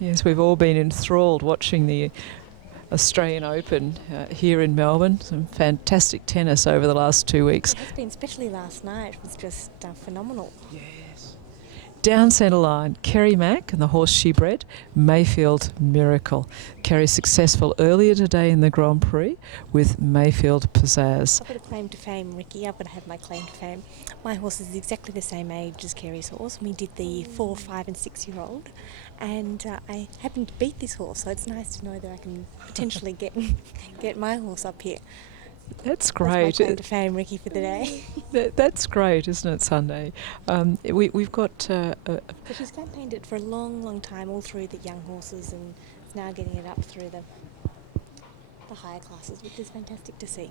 Yes, we've all been enthralled watching the Australian Open here in Melbourne. Some fantastic tennis over the last 2 weeks. It has been, especially last night. It was just phenomenal. Yes. Down centre line, Kerry Mack and the horse she bred, Mayfield Miracle. Kerry successful earlier today in the Grand Prix with Mayfield Pizzazz. I've got a claim to fame, Ricky. I've got to have my claim to fame. My horse is exactly the same age as Kerry's horse. We did the 4, 5 and 6-year-old, and I happened to beat this horse, so it's nice to know that I can potentially get my horse up here. That's great. That's my claim to fame, Ricky, for the day. That's great, isn't it, Sunday? We've got... So she's campaigned it for a long, long time, all through the young horses, and is now getting it up through the higher classes, which is fantastic to see.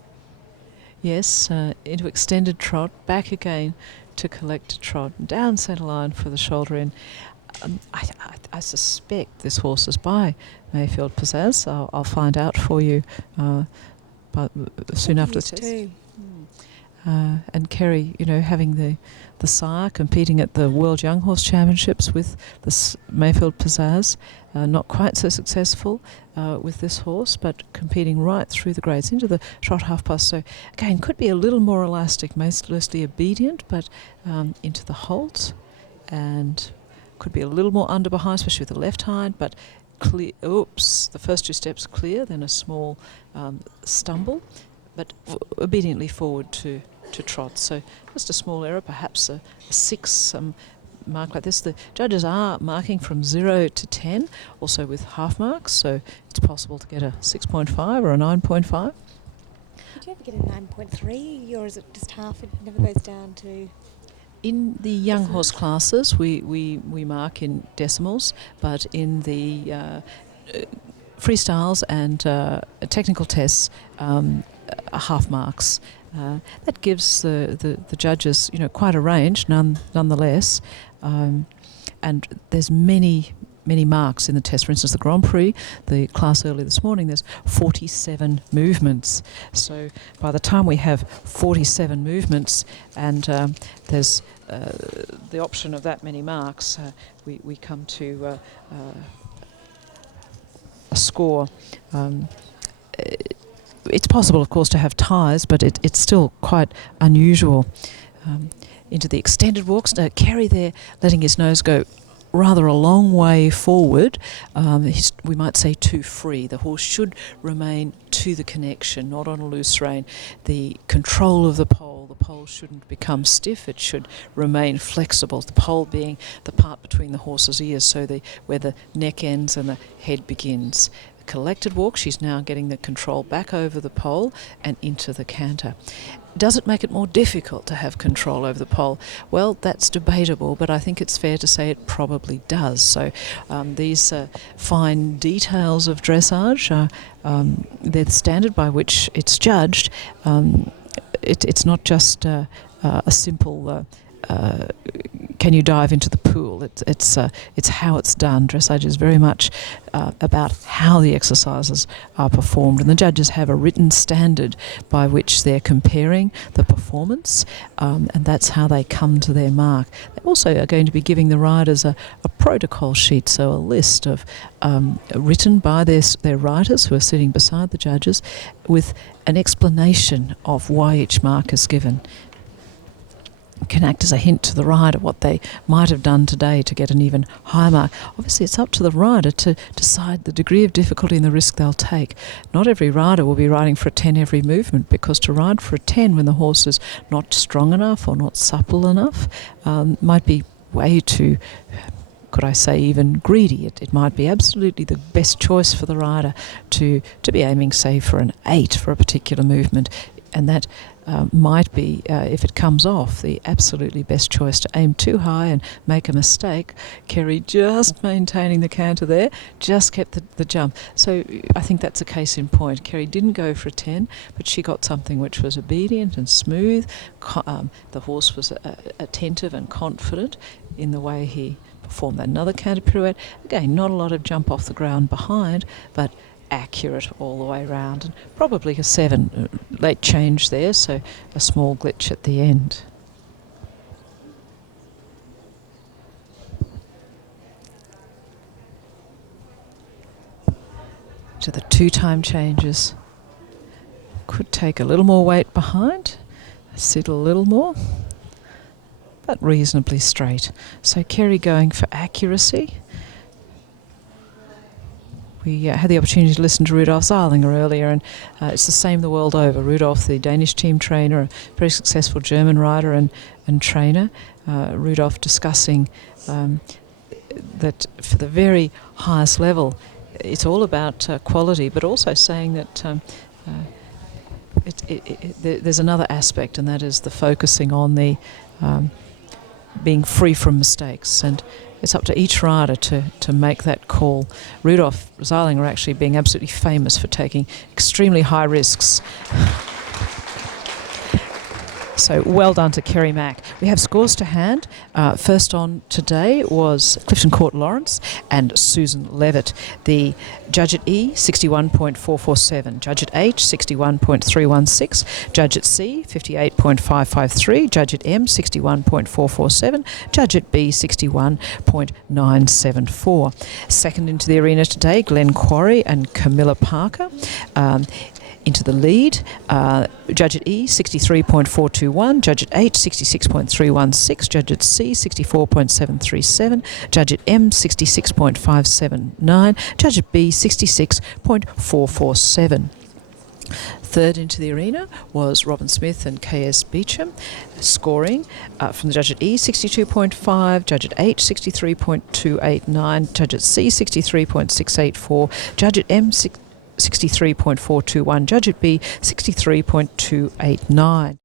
Yes, into extended trot, back again to collected trot, down centre line for the shoulder in. I suspect this horse is by Mayfield Pizzazz. I'll find out for you but soon after the test. And Kerry, having the sire competing at the World Young Horse Championships with the Mayfield Pizzazz, not quite so successful with this horse, but competing right through the grades into the trot half pass. So again, could be a little more elastic, mostly obedient, but into the halt, and could be a little more under behind, especially with the left hind, but clear. Oops, the first 2 steps clear, then a small stumble, but obediently forward to trot. So just a small error, perhaps a 6 mark like this. The judges are marking from 0 to 10, also with half marks, so it's possible to get a 6.5 or a 9.5. Did you ever get a 9.3, or is it just half? It never goes down to... In the young horse classes, we mark in decimals, but in the freestyles and technical tests, half marks. That gives the judges, quite a range, nonetheless. And there's many marks in the test. For instance, the Grand Prix, the class early this morning, there's 47 movements. So by the time we have 47 movements and there's the option of that many marks, we come to a score. It's possible, of course, to have ties, but it's still quite unusual. Into the extended walks, Kerry there letting his nose go rather a long way forward. We might say too free. The horse should remain to the connection, not on a loose rein. The control of the pole shouldn't become stiff. It should remain flexible. The pole being the part between the horse's ears, so where the neck ends and the head begins. Collected walk, she's now getting the control back over the pole and into the canter. Does it make it more difficult to have control over the pole? Well, that's debatable, but I think it's fair to say it probably does. So these fine details of dressage, they're the standard by which it's judged. It's not just a simple can you dive into the pool? It's how it's done. Dressage is very much about how the exercises are performed, and the judges have a written standard by which they're comparing the performance, and that's how they come to their mark. They also are going to be giving the riders a protocol sheet, so a list of written by their writers who are sitting beside the judges, with an explanation of why each mark is given. Can act as a hint to the rider what they might have done today to get an even higher mark. Obviously, it's up to the rider to decide the degree of difficulty and the risk they'll take. Not every rider will be riding for a 10 every movement, because to ride for a 10 when the horse is not strong enough or not supple enough might be way too, could I say, even greedy. It might be absolutely the best choice for the rider to be aiming, say, for an 8 for a particular movement, and that might be, if it comes off, the absolutely best choice to aim too high and make a mistake. Kerry just maintaining the canter there, just kept the jump. So I think that's a case in point. Kerry didn't go for a 10, but she got something which was obedient and smooth. The horse was attentive and confident in the way he performed that. Another canter pirouette. Again, not a lot of jump off the ground behind, but accurate all the way round, and probably a 7. Late change there, so a small glitch at the end. to the 2 time changes. Could take a little more weight behind, sit a little more, but reasonably straight. So Kerry going for accuracy. We had the opportunity to listen to Rudolf Zeilinger earlier, and it's the same the world over. Rudolf, the Danish team trainer, a very successful German rider and trainer. Rudolf discussing that for the very highest level, it's all about quality, but also saying that there's another aspect, and that is the focusing on the being free from mistakes, and it's up to each rider to make that call. Rudolf Zeilinger actually being absolutely famous for taking extremely high risks. So well done to Kerry Mack. We have scores to hand. First on today was Clifton Court Lawrence and Susan Levitt. The judge at E, 61.447. Judge at H, 61.316. Judge at C, 58.553. Judge at M, 61.447. Judge at B, 61.974. Second into the arena today, Glenn Quarry and Camilla Parker. Into the lead, judge at E, 63.421, judge at H, 66.316, judge at C, 64.737, judge at M, 66.579, judge at B, 66.447. Third into the arena was Robin Smith and K.S. Beecham, scoring from the judge at E, 62.5, judge at H, 63.289, judge at C, 63.684, judge at M, 63.421, judge at B, 63.289.